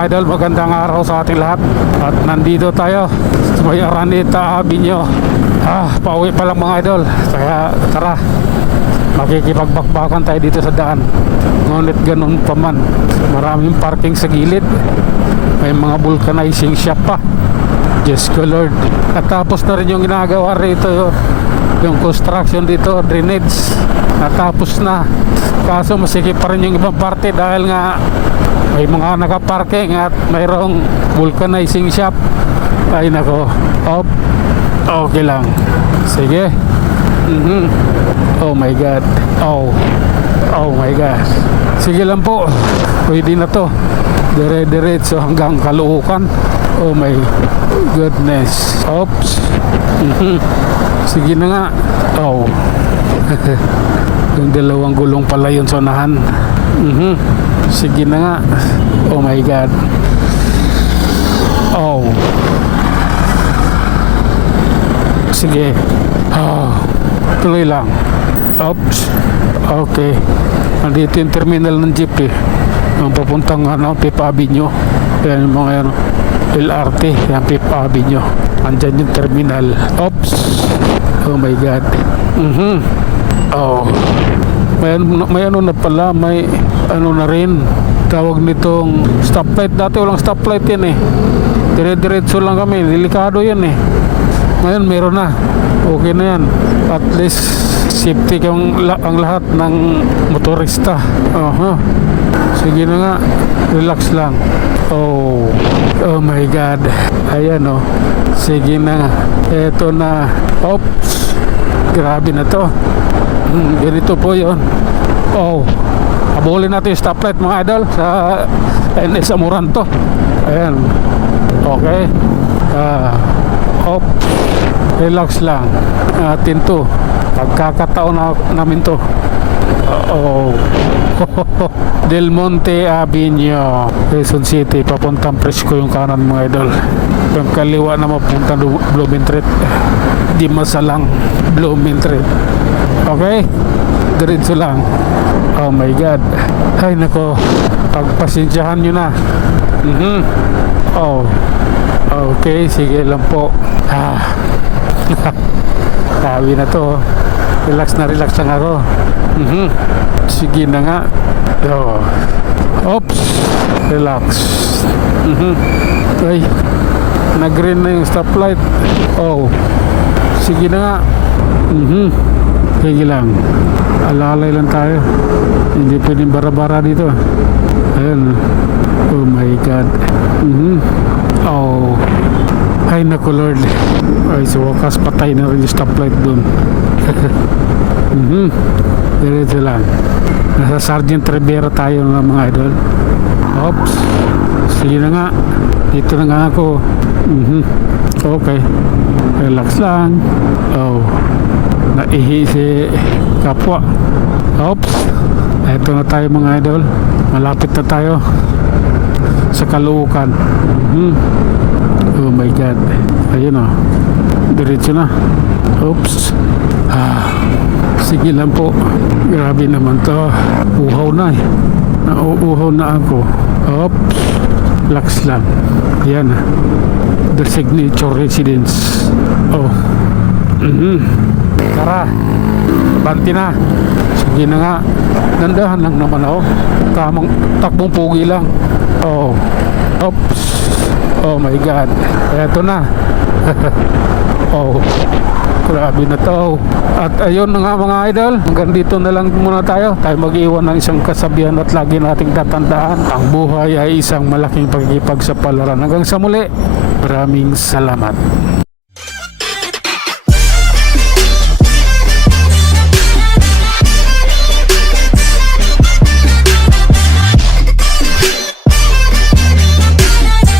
mga idol, magandang araw sa ating lahat. At nandito tayo sa may Araneta Avenue. Pauwi pa lang mga idol. Kaya tara, makikipagbakbakan tayo dito sa daan. Ngunit ganun pa man, maraming parking sa gilid. May mga vulcanizing shop pa. Diyos ko Lord. At tapos na rin yung ginagawa rito, yung construction dito, drainage. Natapos na. Kaso masikip pa rin yung ibang parte dahil nga may mga nakaparking at mayroong vulcanizing shop. Ay nako. Okay lang. Sige. Oh my God. Oh my God. Sige lang po. Pwede na to. Dire-diretso hanggang Caloocan. Oh my goodness. Oops. Sige na nga. Yung dalawang gulong pala yun sa unahan. Sige na nga. Oh my God. Sige. Tuloy lang. Oops. Okay. Nandito yung terminal ng jeep ang papuntang Fifth Avenue. Yan yung mga LRT. Yan Fifth Avenue. Andyan yung terminal. Oops. Oh my God. May ano na pala, may ano na rin, tawag nitong stoplight. Dati walang stoplight yan dire-diretso lang kami, delikado yan ngayon meron na, okay na yan. At least safety ang lahat ng motorista. Sige na nga, relax lang. Oh my God. Ayan sige na, eto na. Oops, grabe na to. Ganito po yun. Habulin natin yung stoplight mga idol sa NS Amoranto. Ayan. Okay. Relax lang atin to. Pagkakataon namin to. Del Monte Avenue, Quezon City, papuntang Fresco yung kanan mga idol. Yung kaliwa na mapuntang Blumentritt, di masalang Blumentritt. Okay, diretso lang. Oh my God. Ay nako, pagpasensyahan nyo na. Okay, sige lang po. Sabi na to. Relax na ako. Sige na nga. Oops, relax. Ay, nag-green na yung stoplight. Sige na nga. Sige lang. Alalay lang tayo. Hindi pwedeng bara-bara dito. Ayan. Oh my God. Ay naku Lord. Ay sa wakas patay na rin yung stoplight dun. Diretso lang. Nasa Sergeant Rivera tayo ng mga idol. Oops. Sige na nga. Dito na nga ako. Okay. Relax lang. Naihi si kapwa. Oops. Eto na tayo mga idol. Malapit na tayo sa Caloocan. Oh my God. Ayun diretso na. Oops. Sige lang po. Grabe naman to. Uhaw na nauuhaw na ako. Oops. Relax lang. Ayan the signature residence. Tara, banti na. Sige na nga. Nandahan lang naman tamang takbong pugi lang. Oops. Oh my God. Eto na. Grabe na to. At ayun na nga mga idol, hanggang dito na lang muna tayo mag-iwan ng isang kasabihan at lagi nating tatandaan, ang buhay ay isang malaking pagkikipag sa palaran. Hanggang sa muli, maraming salamat.